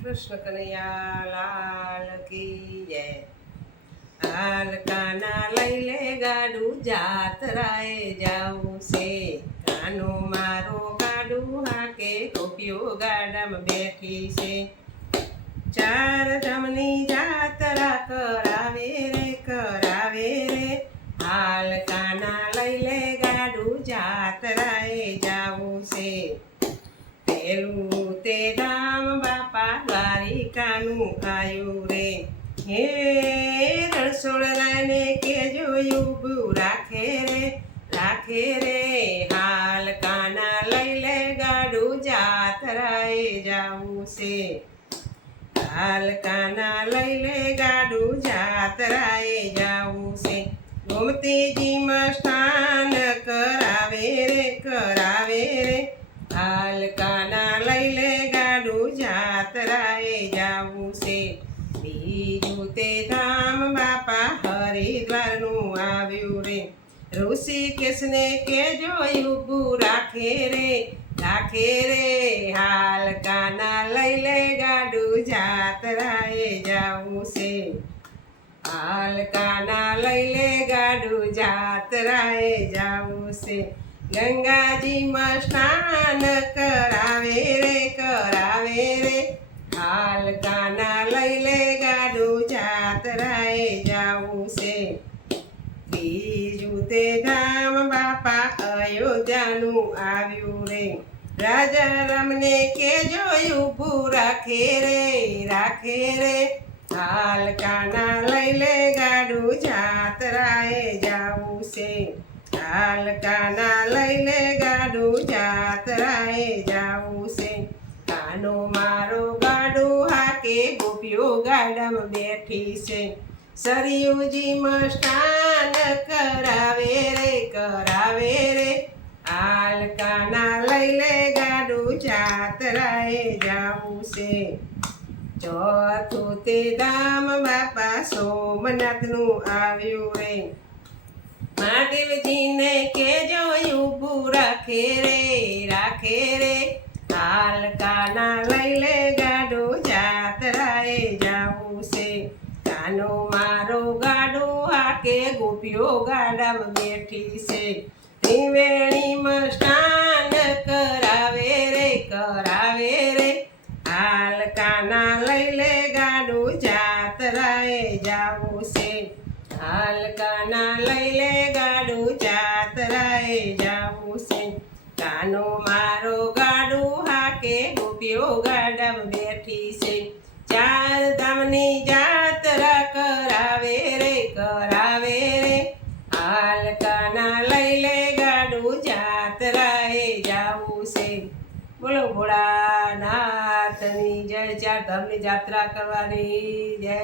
કૃષ્ણ કનૈયા લાલ કી જય હાલ કાના લઈ લે ગાડું જાતરાએ જાવું છે કાનો મારો ગાડું હાકે ટોપિયો ગાડામાં બેઠી છે ચાર ધામની જાતરા કરાવે રે કરાવે રે હાલ કાના લઈ લે ગાડું જાતરાએ જાવું છે પેલું તે ધામ બાપા દ્વારિકાનું આયું રે? હે રણછોડરાને કે જોયું ઊભું રાખે રે રાખે રે. હાલ કાના લઈ લે ગાડું જાતરાએ જાવું છે. હાલ કાના લઈ લે ગાડું જાતરાએ જાવું છે. ગોમતીજીમાં સ્નાન બીજું તે ધામ બાપા હરિદ્વારનું આવ્યું રે ઋષિકેશને કે જોયું ઊભું રાખે રે રાખે રે હાલ કાના લઈ લે ગાડું જાતરાએ જાવું છે હાલ કાના લઈ લે ગાડું જાતરાએ જાવું છે ગંગાજીમાં સ્નાન કરાવે રે કરાવે રે હાલ કાના લઈ લે ગાડું જાતરાએ જાવું છે. બીજું તે ધામ બાપા અયોધ્યાનું આવ્યું રે. રાજા રામને કે જોયું ભૂ રાખે રે રાખે રે. હાલ કાના લઈ લે ગાડું જાતરાએ જાવું છે. હાલ કાના લઈ લે ગાડું જાતરાએ જાવું છે. કાનો મારો ગોપીઓ ગાડામાં બેઠી છે. સરયુજીમાં સ્નાન કરાવે રે કરાવે રે. હાલ લઈ લે ગાડું જાતરાએ જાવું છે. ચોથું તે ધામ બાપા સોમનાથનું આવ્યું રે. મહાદેવજીને કે જોયું ઊભું રાખે રે રાખે રે. હાકે ગોપીઓ ગાડામાં બેઠી છે. ત્રિવેણી મસ્તાન કરાવે રે કરાવે રે. હાલ કાના લઈ લે ગાડું, જાતરાએ જાવું છે. હાલ કાના લઈ લે ગાડું, જાતરાએ જાવું છે. કાનો મારો ગાડું હાકે, ગોપીઓ ગાડામાં ભોળાનાથની જય ચાર ધામની જાત્રા કરવાની જય.